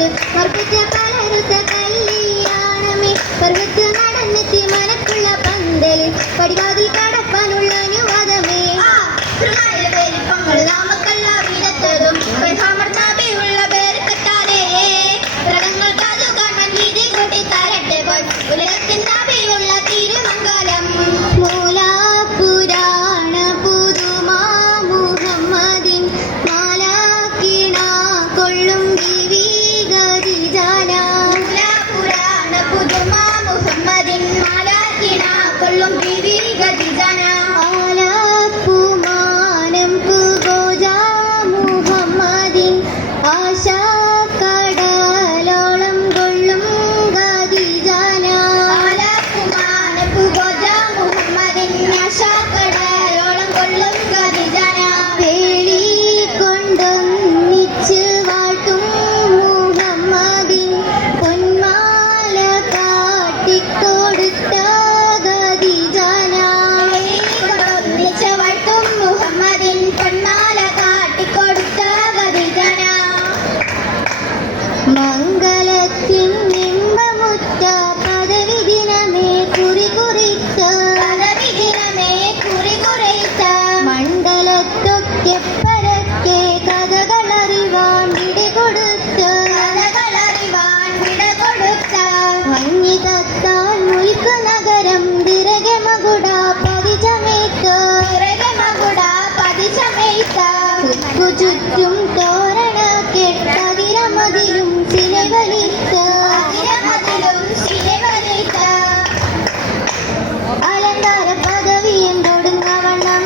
മറ്റ് മർപ്പിച്ച പലരുത്ത കല്യാണമേ പർവ്വത്ത് നടന്നെത്തി മനക്കുള്ള പന്തലിൽ പടിവാതിൽ കടപ്പാനുള്ള അനുവാദമേ നാമക്കല്ല വീരത്തതും ുള്ള പേർക്കെത്താതെ ഗ്രഹങ്ങൾ കാതു കാണാൻ വീതി കൂട്ടി തരട്ടെ ഉലകത്തിൻ നാഭിയുള്ള തിരുമംഗലം മൂലാപുരാണ പുതുമാ മുഹമ്മദിൻ മാലാക്കിണ കൊള്ളും വിവിഗതിജാന മൂലാപുരാണ പുതുമാ മുഹമ്മദിൻ മാലാക്കിണ കൊള്ളും വിവിഗതിജാന ആലാപ്പുമാനം പുഗോജാ മുഹമ്മദിൻ ആശാ കടലോളം കൊള്ളും ഗതിജാന ആലാപ്പുമാനം പുഗോജാ മുഹമ്മദിൻ ആശാ കടലോളം കൊള്ളും ഗതിജാന വേളി കൊണ്ടൊന്നിച്ച് വാട്ടും മുഹമ്മദിൻ പൊന്മാല കാട്ടിക്കൊടുത്ത ഗതിജാന കൊണ്ടൊന്നിച്ച് വാട്ടും മുഹമ്മദിൻ പൊന്മാല കാട്ടിക്കൊടുത്ത ഗതിജാന മംഗളത്തിൻ ഇമ്പമുറ്റ പദവി ദിനമേ കുറികുറിച്ച മണ്ഡലത്തൊക്കെ പരക്കെ കഥകളറിവാൻ വിടകൊടുത്ത ഭംഗി തത്താൻ മുൽക്ക് നഗരം ദിരകമകുട പതിചമേത്ത ചുറ്റും തോരണ കെട്ടതിരമതിലും ചിലവലിത്ത അലങ്കാര പദവി എന്തൊടുങ്ങവണ്ണം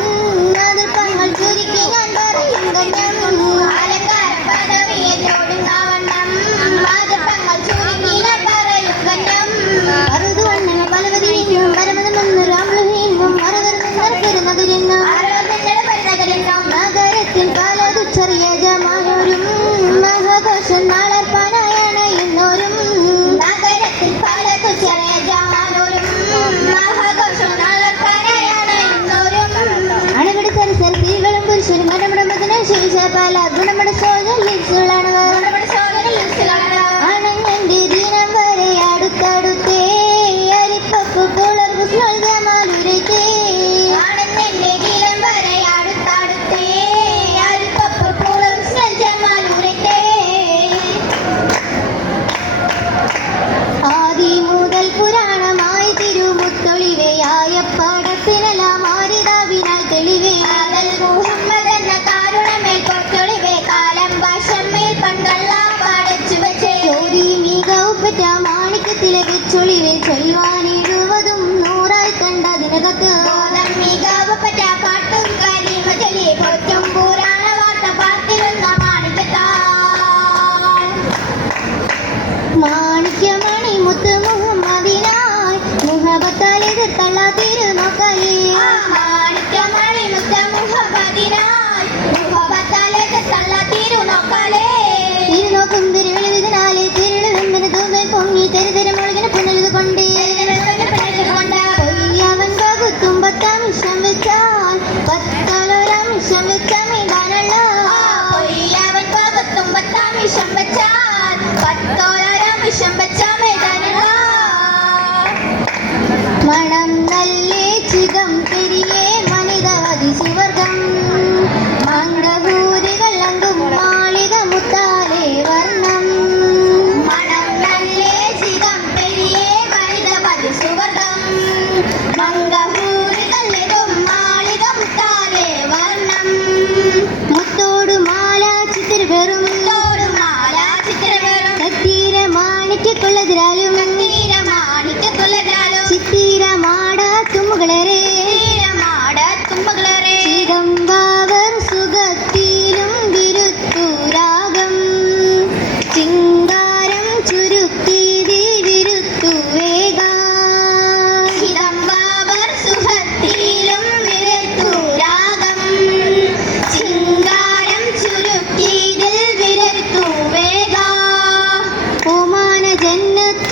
അതിർപ്പങ്ങൾ ചുരുക്കി ഞാൻ പറയും ഗണ്യം അലങ്കാര പദവി എന്തൊടുങ്ങവണ്ണം അതിർപ്പങ്ങൾ ചുരുക്കി ഞാൻ പറയും ഗണ്യം അറുതുവണ്ണങ്ങൾ പലവതിരിഞ്ഞും പരമതമെന്ന് രാമലഹീനും അറവരുന്ന നഗരത്തിൽ പലതു ചെറിയ ജമാനോരും മഹഘോഷം നാളർപ്പാനായാണ് എന്നോരും നഗരത്തിൽ പലതു ചെറിയ ജമാനോരും മഹഘോഷം നാളർപ്പാനായാണ് എന്നോരും അണുപിടി സരസർ സ്ത്രീകളും പുരുഷനും ഗണപടമതിന് ശേഷ പല ഗുണമട സോജലികളാണ് അണങ്ങന്റെ ദിനം വരെ അടുത്തടുത്തേ അരിപ്പപ്പ് പുളർവ് ജമാലുരത്തേ ആദി മുതൽ പുരാണമായി തിരുമുത്തൊളിവയായ പടത്തിനെല്ലാം ആരിതാവിനായി തെളിവേ മുഹമ്മദ് എന്ന കാരുണമേ കൊത്തൊളിവേ കാലം ഭാഷമേൽ പണ്ടെല്ലാം പാടച്ചു വെച്ചേ ജ്യോതി മികവുപറ്റ മാണിക്യത്തിലെ വെച്ചൊളിവേ ചൊല്ലുവാനിടുവതും നൂറായി കണ്ട ദിനകത്ത് മികവുപറ്റ പാട്ടും കരിമ ചൊല്ലി പൊറ്റും പുരാണ വാർത്ത പാർത്തിരുന്ന മാണിക്യത്താ മാണിക്യമണി മുത്ത് മുഹമ്മദിനായി മുഹബത്താൽ എതിർത്തള്ള തിരുനോക്കലേ മാണിക്യമണി മുത്ത് മുഹമ്മദിനായി മുഹബത്താൽ എതിർത്തള്ള തിരുനോക്കലേ തിരുനോക്കും തിരുവിളിവിതിനാലെ തിരുളിൽ തൂവൽ പൊങ്ങി തെരുതെരമൊഴുകിന് പുനലുക കൊണ്ടേ പൊയ്യവൻ പകുത്തും പത്താമിഷം വെച്ചാൽ പത്താലൊരമിഷം വെച്ച മീതാനുള്ള പൊയ്യവൻ പകുത്തും പത്താമിഷം വെച്ചാൽ പത്തോലൊരമിഷം വെച്ച മീതാനുള്ള മണം നല്ലേ ചികം പെരിയേ മനിതവതി സുവർഗം മംഗഭൂതികൾ അങ്കും മാളിക മുത്താലേ വർണ്ണം മണം നല്ലേ ചികം പെരിയേ മനിതവതി സുവർഗം മംഗഭൂതികൾ എതും മാളിക മുത്താലേ വർണ്ണം മുത്തോടു മാല ചിത്രപെറും കത്തീര മാണിക്യക്കൊള്ളതിരാലും ചിത്തീര മാട തുമ്മുകളരെ ചിദംബാവർ സുഖത്തിലും വിരുത്തുരാഗം ചിങ്കാരം ചുരുക്കിതി വിരുത്തു വേഗ ചിദംബാവർ സുഖത്തിലും വിരുത്തുരാഗം ചിങ്കാരം ചുരുക്കിതിൽ വിരുത്തു വേഗ ഓമാന ജന്നത്ത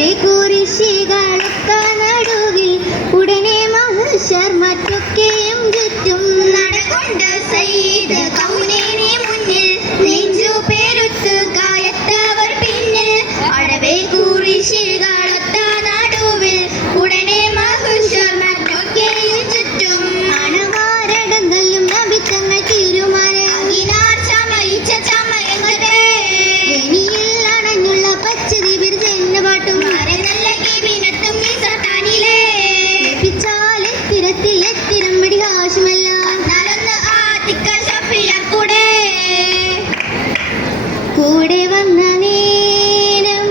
അടവേ കുരിശികളൊക്കെ നടുവിൽ ഉടനെ മഹ്ശർ മറ്റൊക്കെയും ചുറ്റും നടകൊണ്ട് സയ്യിദ് കൗനേനെ മുന്നിൽ നെഞ്ചു പേരുത്ത് കായത്തവർ പിന്നിൽ അടവേ കുരിശികളൊത്ത നടുവിൽ ഉടനെ മഹ്ശർ മറ്റൊക്കെയും ചുറ്റും അണവാരടങ്കലും നബിത്തങ്ങൾ തീരുമാനം അങ്ങിനാർ ചമയിച്ച ചമയങ്ങളെ വെനിയിൽ അണഞ്ഞുള്ള പച്ചതിവിർ ചെന്നപാട്ടും നല്ല ഗീബിനത്തും മിസർത്താനിലെ ലഭിച്ചാൽ എത്തിരത്തിൽ എത്തിരം പിടി ആവശ്യമല്ല എന്നാലൊന്ന് ആദിക്ക ഷഫിയർ കൂടെ വന്ന നേരം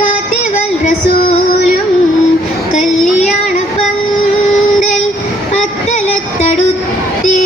ഗാത്തിവൽ റസൂലും കല്യാണ പന്തൽ അത്തലത്തടുത്തേ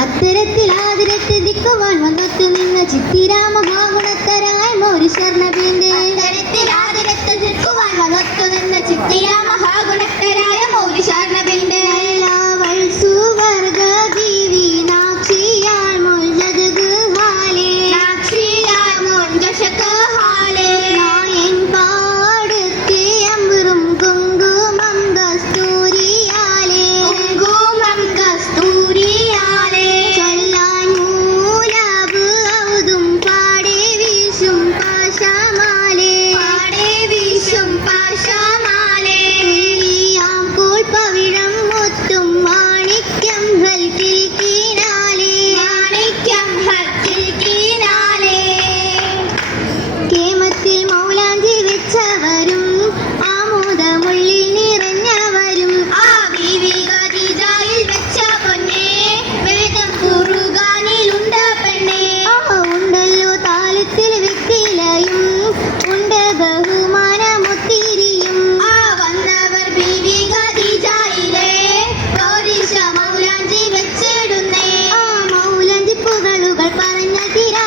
അത്തരത്തിൽ ആതിരത്തെ ദിക്കുവാൻ വന്നൊത്തു നിന്ന ചിത്തിരാമഹാഗുണത്തരായ മോരിശർ നബിന്റെ അത്തരത്തിൽ ആതിരത്തെ ദിക്കുവാൻ വന്നൊത്തു നിന്ന ചിത്തിരാമഹാഗുണത്തരായ മോരിശർ നബിന്റെ എല്ലാവൾ സുവർഗ ജീവി നാക്ഷിയാൽ മുല്ലത് ഹാലേ നാക്ഷിയാൽ മുൻജഷക ഹാലേ നായൻ പാടത്തെ അമ്പറും കുങ്കുമം കസ്തൂരിയാലേ കുങ്കുമം കസ്തൂരിയാലേ ചൊല്ലാൻ മൂലാബ് ഔതും പാടെ വീശും പാശമാലേ പാടെ വീശും പാശമാലേ തുല്ലിയാം കൂൾപ്പവിഴം മുത്തും മാണിക്യം ഹൽക്കിൽ കീനാലേ മാണിക്യം ഹൽക്കിൽ കീനാലേ കേമത്തിൽ മൗലാഞ്ചി വെച്ചവരും ആമോദമുള്ളിൽ നിറഞ്ഞവരും ആ ബീവി ഖദീജയിൽ വെച്ച പൊന്നേ വേഗം കുറുകാനിലുണ്ട പെണ്ണേ ഉണ്ടല്ലോ താലത്തിൽ വ്യക്തിയിലയും ഉണ്ട് ബഹുമാനമൊത്തിരിയും ആ വന്നവർ ബീവി ഖദീജയിലെ പോരിശ മൗലാഞ്ചി വെച്ചിടുന്നേ ആ മൗലാഞ്ചി പുകളുകൾ പറഞ്ഞ തിരാ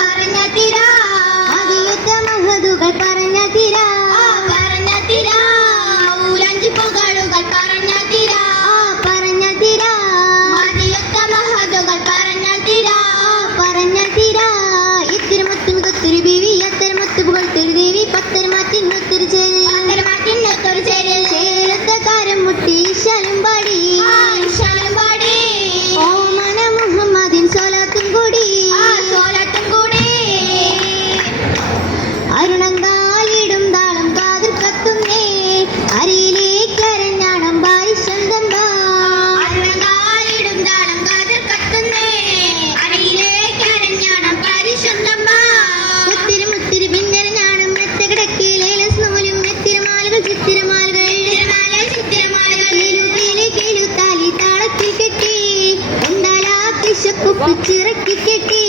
പറഞ്ഞ തിരാ അതിയുദ്ധ മഹതുകൾ പറഞ്ഞ തിരാ പറഞ്ഞ തിരാ മൗലാഞ്ചി പുകളുകൾ പറഞ്ഞ തിരാ പറഞ്ഞ തിരാ അതിയുദ്ധ മഹതുകൾ പറഞ്ഞ തിരാ പറഞ്ഞ തിരാ ഇത്തിരി മുത്തും കൊത്തിരി ബീവി അത്തരം മുത്തുപുകൾ തിരുദേവി പത്തരമാറ്റിന്നൊത്തിരി ചേരിൽ പത്തരമാറ്റിന്നൊത്തൊരു ചേരിൽ ചേരത്തക്കാരം മുട്ടി ഇശാലും പാടി ഇശാലും പാടി ഓമന മുഹമ്മദിൻ സോലാത്തും കൂടി സോലാത്തും കൂടി അരുണങ്കാലിടും താളം കാതിർ കത്തുന്നേ അരിയിലേക്കരഞ്ഞാണം പാരിശന്തം അരുണങ്കാലിടും താളം കാതിർ കത്തുന്നേ അരിയിലേക്കരഞ്ഞാണം പാരിശന്തം മുത്തിരി മുത്തിരി പിന്നരഞ്ഞാണം മെത്ത കിടക്കിലേലസ് നൂലും മെത്തിരമാലകൾ ചിത്തിരമാലകൾ ചിത്തിരമാലകൾ ഇരുത്താലി താളത്തിൽ കെട്ടി എന്താലാ കിശക്കുപ്പിച്ചിറക്കി കെട്ടി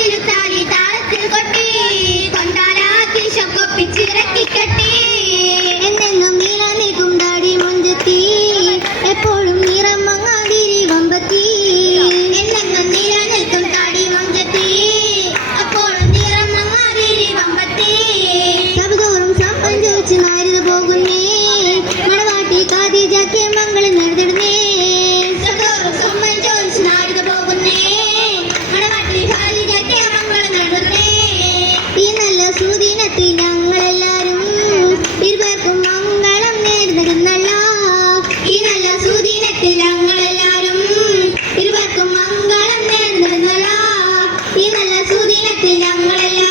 ഇരുത്താലി താളത്തിൽ കൊട്ടി കൊണ്ടാലാ കിശക്കൊപ്പിച്ചിറക്കി കെട്ടി എന്നെന്നും നിലനിൽക്കും താടി മുഞ്ചത്തി എപ്പോഴും നിറം മങ്ങാതിരി വമ്പത്തി എന്നെന്നും നിലനിൽക്കും താടി മുഞ്ചത്തി എപ്പോഴും നിറം മങ്ങാതിരി വമ്പത്തി സബദോറും സമ്പം ചോദിച്ച് നാരിത് പോകുന്നേ മണവാട്ടി ഖദീജയ്ക്ക് മംഗളം നേർന്നിടുന്നേ സബദോറും സമ്പം ചോദിച്ച് നാരിത് പോകുന്നേ മണവാട്ടി ഖദീജയ്ക്ക് മംഗളം നേർന്നിടുന്നേ ഈ നല്ല സുദിനത്തിൽ ഞങ്ങളെല്ലാരും ഇരുവർക്കും മംഗളം നേർന്നിടുന്നല്ല ഈ നല്ല സുദിനത്തിൽ ഞങ്ങളെല്ലാരും ഇരുവർക്കും മംഗളം നേർന്നിടുന്നല്ല ഈ നല്ല സുദിനത്തിൽ ഞങ്ങളെല്ലാരും